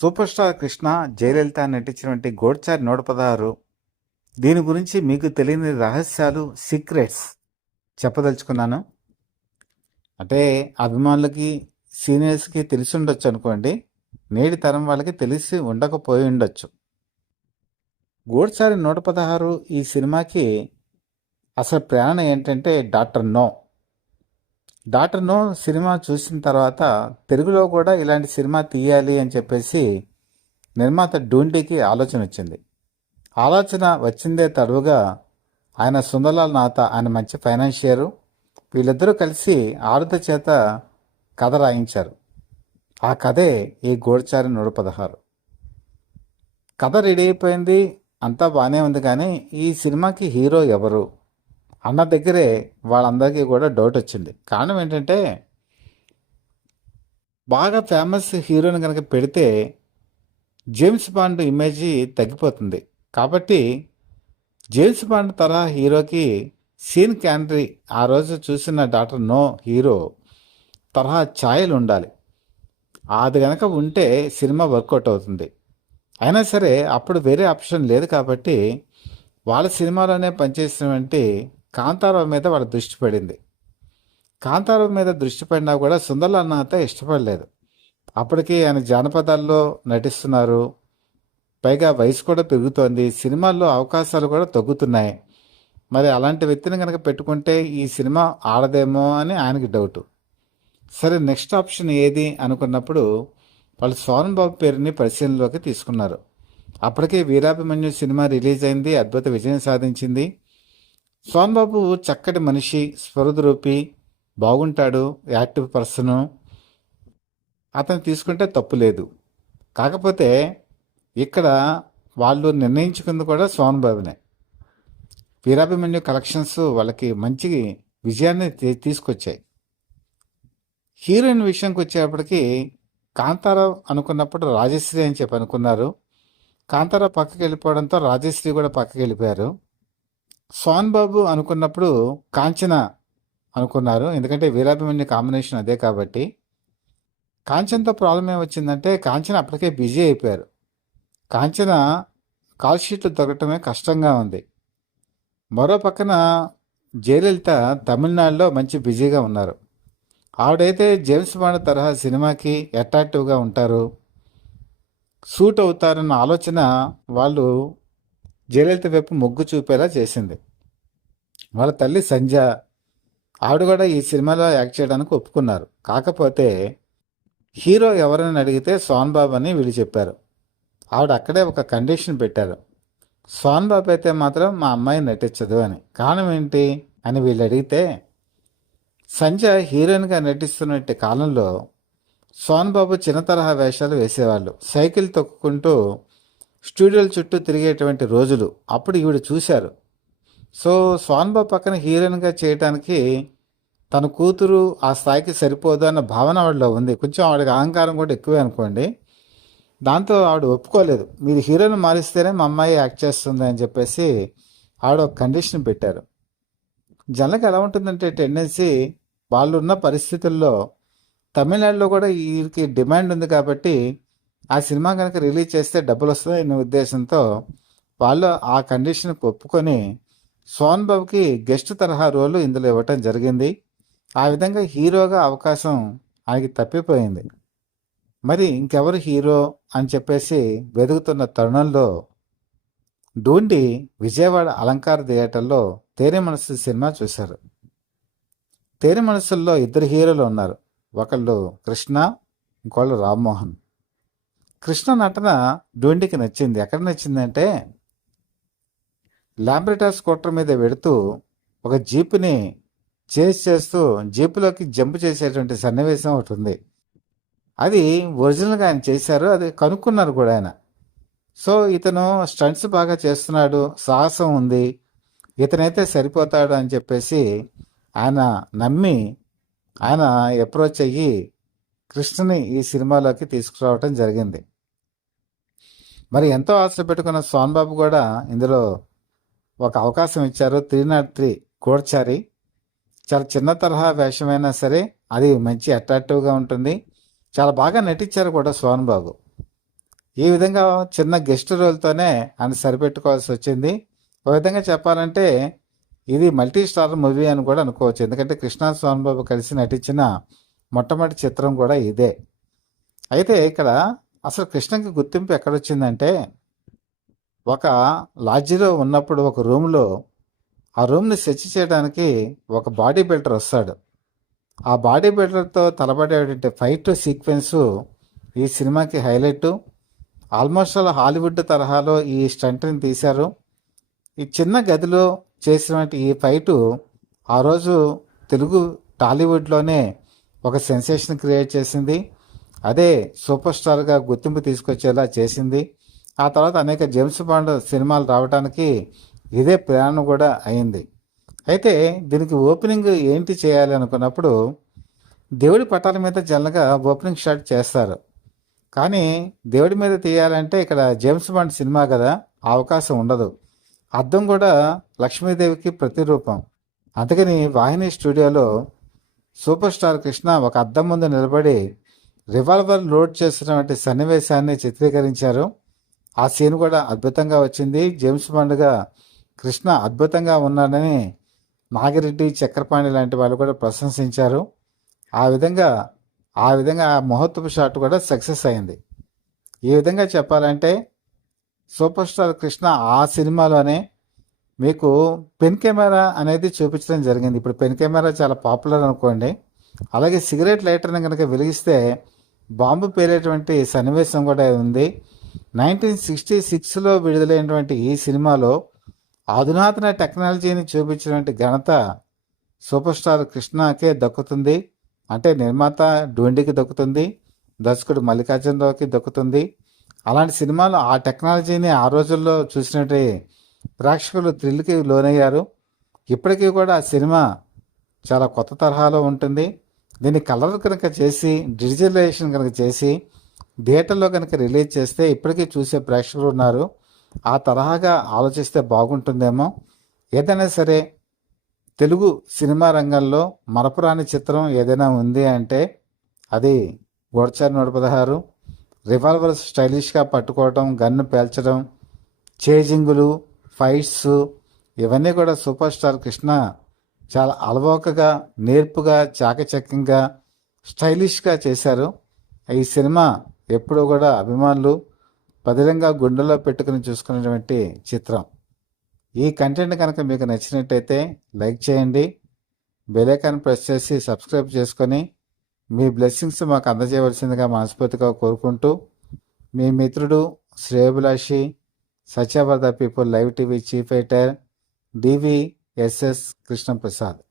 Super star Krishna, Jayalalithaa నటించినటువంటి 'గూఢచారి 116' దీని గురించి మీకు తెలియని రహస్యాలు, సీక్రెట్స్ చెప్పదలుచుకున్నాను. అంటే అభిమానులకి, సీనియర్స్‌కి తెలిసి ఉండొచ్చు అనుకోండి. నేటి తరం వాళ్ళకి తెలిసి ఉండకపోయి ఉండొచ్చు. 'గూఢచారి 116' ఈ సినిమాకి అసలు ప్రేరణ ఏంటంటే doctor no. Doctor no cinema చూసిన తర్వాత తెలుగులో కూడా ఇలాంటి సినిమా తీయాలి అని చెప్పేసి నిర్మాత డూండికి ఆలోచన వచ్చింది. ఆలోచన వచ్చిందే తడువుగా ఆయన సుందర్లాల్ నాథా, ఆయన మంచి ఫైనాన్షియరు, వీళ్ళిద్దరూ కలిసి ఆరుత చేత కథ రాయించారు. ఆ కథే ఈ 'గూఢచారి 116'. కథ రెడీ అయిపోయింది, అంతా బాగానే ఉంది. కానీ ఈ సినిమాకి హీరో ఎవరు అన్న దగ్గరే వాళ్ళందరికీ కూడా డౌట్ వచ్చింది. కారణం ఏంటంటే బాగా ఫేమస్ హీరోని కనుక పెడితే జేమ్స్ బాండ్ ఇమేజీ తగ్గిపోతుంది. కాబట్టి జేమ్స్ బాండ్ తరహా హీరోకి సీన్ క్యాండ్రీ, ఆ రోజు చూసిన డాక్టర్ నో హీరో తరహా ఛాయలు ఉండాలి. అది కనుక ఉంటే సినిమా వర్కౌట్ అవుతుంది. అయినా సరే అప్పుడు వేరే ఆప్షన్ లేదు. కాబట్టి వాళ్ళ సినిమాలోనే పనిచేసినటువంటి కాంతారావు మీద వాళ్ళ దృష్టి పడింది. కాంతారావు మీద దృష్టి పడినా కూడా సుందర్లాల్ నాథా ఇష్టపడలేదు. అప్పటికి ఆయన జానపదాల్లో నటిస్తున్నారు, పైగా వయసు కూడా పెరుగుతోంది, సినిమాల్లో అవకాశాలు కూడా తగ్గుతున్నాయి. మరి అలాంటి వ్యక్తిని కనుక పెట్టుకుంటే ఈ సినిమా ఆడదేమో అని ఆయనకి డౌటు. సరే, నెక్స్ట్ ఆప్షన్ ఏది అనుకున్నప్పుడు వాళ్ళు సోహన్ బాబు పేరుని పరిశీలనలోకి తీసుకున్నారు. అప్పటికే వీరాభిమన్యు సినిమా రిలీజ్ అయింది, అద్భుత విజయం సాధించింది. సోహన్ బాబు చక్కటి మనిషి, స్వరదరూపి, బాగుంటాడు, యాక్టివ్ పర్సను, అతను తీసుకుంటే తప్పు లేదు. కాకపోతే ఇక్కడ వాళ్ళు నిర్ణయించుకుంది కూడా సోహన్ బాబునే. వీరాభిమన్యు కలెక్షన్స్ వాళ్ళకి మంచి విజయాన్ని తీసుకొచ్చాయి. హీరోయిన్ విషయంకి వచ్చేప్పటికి కాంతారావు అనుకున్నప్పుడు రాజశ్రీ అని చెప్పి అనుకున్నారు. కాంతారావు పక్కకి వెళ్ళిపోవడంతో రాజశ్రీ కూడా పక్కకి వెళ్ళిపోయారు. సోహన్ బాబు అనుకున్నప్పుడు కాంచన అనుకున్నారు, ఎందుకంటే వీరాభిమన్యు కాంబినేషన్ అదే కాబట్టి. కాంచనతో ప్రాబ్లం ఏమొచ్చిందంటే కాంచన అప్పటికే బిజీ అయిపోయారు. కాంచన కాల్ షీట్లు దొరకటమే కష్టంగా ఉంది. మరో పక్కన జయలలిత తమిళనాడులో మంచి బిజీగా ఉన్నారు. ఆవిడైతే జేమ్స్ బాండ్ తరహా సినిమాకి అట్రాక్టివ్గా ఉంటారు, సూట్ అవుతారన్న ఆలోచన వాళ్ళు జయలలిత వైపు మొగ్గు చూపేలా చేసింది. వాళ్ళ తల్లి సంధ్య, ఆవిడ కూడా ఈ సినిమాలో యాక్ట్ చేయడానికి ఒప్పుకున్నారు. కాకపోతే హీరో ఎవరైనా అడిగితే సోహన్ బాబు అని వీళ్ళు చెప్పారు. ఆవిడ అక్కడే ఒక కండిషన్ పెట్టారు, సోహన్ బాబు అయితే మాత్రం మా అమ్మాయి నటించదు అని. కారణం ఏంటి అని వీళ్ళు అడిగితే, సంజయ్ హీరోయిన్గా నటిస్తున్నట్టు కాలంలో సోహన్ బాబు చిన్న తరహా వేషాలు వేసేవాళ్ళు, సైకిల్ తొక్కుకుంటూ స్టూడియోల చుట్టూ తిరిగేటువంటి రోజులు అప్పుడు ఈవిడ చూశారు. సో సోహన్ బాబు పక్కన హీరోయిన్గా చేయడానికి తన కూతురు ఆ స్థాయికి సరిపోదు అన్న భావన ఆవిడలో ఉంది. కొంచెం ఆవిడకి అహంకారం కూడా ఎక్కువే అనుకోండి. దాంతో ఆవిడ ఒప్పుకోలేదు. మీరు హీరోయిన్ మారిస్తేనే మా అమ్మాయి యాక్ట్ చేస్తుంది అని చెప్పేసి ఆవిడ ఒక కండిషన్ పెట్టారు. జనలకు ఎలా ఉంటుందంటే టెండెన్సీ, వాళ్ళున్న పరిస్థితుల్లో తమిళనాడులో కూడా వీరికి డిమాండ్ ఉంది కాబట్టి ఆ సినిమా కనుక రిలీజ్ చేస్తే డబ్బులు వస్తాయనే ఉద్దేశంతో వాళ్ళు ఆ కండిషన్కి ఒప్పుకొని సోహన్ బాబుకి గెస్ట్ తరహా రోలు ఇందులో ఇవ్వటం జరిగింది. ఆ విధంగా హీరోగా అవకాశం ఆయనకి తప్పిపోయింది. మరి ఇంకెవరు హీరో అని చెప్పేసి వెతుకుతున్న తరుణంలో డూండి విజయవాడ అలంకార థియేటర్లో తేనె మనసు సినిమా చూశారు. తేనె మనసుల్లో ఇద్దరు హీరోలు ఉన్నారు, ఒకళ్ళు కృష్ణ, ఇంకోళ్ళు రామ్మోహన్. కృష్ణ నటన డూండికి నచ్చింది. ఎక్కడ నచ్చిందంటే లాంబ్రెటా స్కూటర్ మీద వెడుతూ ఒక జీపుని చేస్ చేస్తూ జీపులోకి జంప్ చేసేటువంటి సన్నివేశం ఒకటి ఉంది. అది ఒరిజినల్గా ఆయన చేశారు, అది కనుక్కున్నారు కూడా ఆయన. సో ఇతను స్టంట్స్ బాగా చేస్తున్నాడు, సాహసం ఉంది, ఇతనైతే సరిపోతాడు అని చెప్పేసి ఆయన నమ్మి ఆయన అప్రోచ్ అయ్యి కృష్ణని ఈ సినిమాలోకి తీసుకురావటం జరిగింది. మరి ఎంతో ఆశ పెట్టుకున్న సోహన్ బాబు కూడా ఇందులో ఒక అవకాశం ఇచ్చారు. 303 గూఢచారి చాలా చిన్న తరహా వేషమైనా సరే అది మంచి అట్రాక్టివ్గా ఉంటుంది. చాలా బాగా నటించారు కూడా సోహన్ బాబు. ఈ విధంగా చిన్న గెస్ట్ రోల్తోనే ఆయన సరిపెట్టుకోవాల్సి వచ్చింది. ఒక విధంగా చెప్పాలంటే ఇది మల్టీ స్టార్ మూవీ అని కూడా అనుకోవచ్చు. ఎందుకంటే కృష్ణ సోహన్ బాబు కలిసి నటించిన మొట్టమొదటి చిత్రం కూడా ఇదే. అయితే ఇక్కడ అసలు కృష్ణకి గుర్తింపు ఎక్కడొచ్చిందంటే ఒక లాడ్జిలో ఉన్నప్పుడు ఒక రూమ్లో ఆ రూమ్ని సెర్చ్ చేయడానికి ఒక బాడీ బిల్డర్ వస్తాడు. ఆ బాడీ బిల్డర్తో తలపడేటువంటి ఫైట్ సీక్వెన్స్ ఈ సినిమాకి హైలైట్. ఆల్మోస్ట్ ఆల్ హాలీవుడ్ తరహాలో ఈ స్టంట్ని తీశారు. ఈ చిన్న గదిలో చేసినటువంటి ఈ ఫైటు ఆ రోజు తెలుగు టాలీవుడ్లోనే ఒక సెన్సేషన్ క్రియేట్ చేసింది. అదే సూపర్ స్టార్గా గుర్తింపు తీసుకొచ్చేలా చేసింది. ఆ తర్వాత అనేక జేమ్స్ బాండ్ సినిమాలు రావడానికి ఇదే ప్రేరణ కూడా అయింది. అయితే దీనికి ఓపెనింగ్ ఏంటి చేయాలి అనుకున్నప్పుడు దేవుడి పటాల మీద జనరల్గా ఓపెనింగ్ షాట్ చేస్తారు. కానీ దేవుడి మీద తీయాలంటే ఇక్కడ జేమ్స్ బాండ్ సినిమా కదా, అవకాశం ఉండదు. అద్దం కూడా లక్ష్మీదేవికి ప్రతిరూపం. అందుకని వాహిని స్టూడియోలో సూపర్ స్టార్ కృష్ణ ఒక అద్దం ముందు నిలబడి రివాల్వర్ లోడ్ చేస్తున్నటువంటి సన్నివేశాన్ని చిత్రీకరించారు. ఆ సీన్ కూడా అద్భుతంగా వచ్చింది. జేమ్స్ బాండ్గా కృష్ణ అద్భుతంగా ఉన్నాడని నాగిరెడ్డి, చక్రపాణి లాంటి వాళ్ళు కూడా ప్రశంసించారు. ఆ విధంగా ఆ మహోత్సవ షాట్ కూడా సక్సెస్ అయింది. ఈ విధంగా చెప్పాలంటే సూపర్ స్టార్ కృష్ణ ఆ సినిమాలోనే మీకు పెన్ కెమెరా అనేది చూపించడం జరిగింది. ఇప్పుడు పెన్ కెమెరా చాలా పాపులర్ అనుకోండి. అలాగే సిగరెట్ లైటర్ని కనుక వెలిగిస్తే బాంబు పేలేటువంటి సన్నివేశం కూడా ఉంది. 1966లో విడుదలైనటువంటి ఈ సినిమాలో అధునాతన టెక్నాలజీని చూపించినటువంటి ఘనత సూపర్ స్టార్ కృష్ణకే దక్కుతుంది. అంటే నిర్మాత డూండికి దక్కుతుంది, దర్శకుడు మల్లికార్జునరావుకి దక్కుతుంది. అలాంటి సినిమాలు ఆ టెక్నాలజీని ఆ రోజుల్లో చూసినట్టు ప్రేక్షకులు థ్రిల్కి లోనయ్యారు. ఇప్పటికీ కూడా ఆ సినిమా చాలా కొత్త తరహాలో ఉంటుంది. దీన్ని కలర్ కనుక చేసి డిజిటలైజేషన్ కనుక చేసి థియేటర్లో కనుక రిలీజ్ చేస్తే ఇప్పటికీ చూసే ప్రేక్షకులు ఉన్నారు. ఆ తరహాగా ఆలోచిస్తే బాగుంటుందేమో. ఏదైనా సరే తెలుగు సినిమా రంగంలో మరపురాని చిత్రం ఏదైనా ఉంది అంటే అది గోడ్చారి 116. రివాల్వర్ స్టైలిష్గా పట్టుకోవడం, గన్ను పేల్చడం, చేజింగులు, ఫైట్స్ ఇవన్నీ కూడా సూపర్ స్టార్ కృష్ణ చాలా అలవోకగా, నేర్పుగా, చాకచక్యంగా, స్టైలిష్గా చేశారు. ఈ సినిమా ఎప్పుడూ కూడా అభిమానులు పదిలంగా గుండెల్లో పెట్టుకుని చూసుకునేటువంటి చిత్రం. ఈ కంటెంట్ కనుక మీకు నచ్చినట్టయితే లైక్ చేయండి, బెల్ ఐకాన్ ప్రెస్ చేసి సబ్స్క్రైబ్ చేసుకొని మీ బ్లెస్సింగ్స్ మాకు అందజేయవలసిందిగా మనస్ఫూర్తిగా కోరుకుంటూ మీ మిత్రుడు శ్రేయోభిలాషి Satyavardha people live TV chief editor DVSS Krishnaprasad.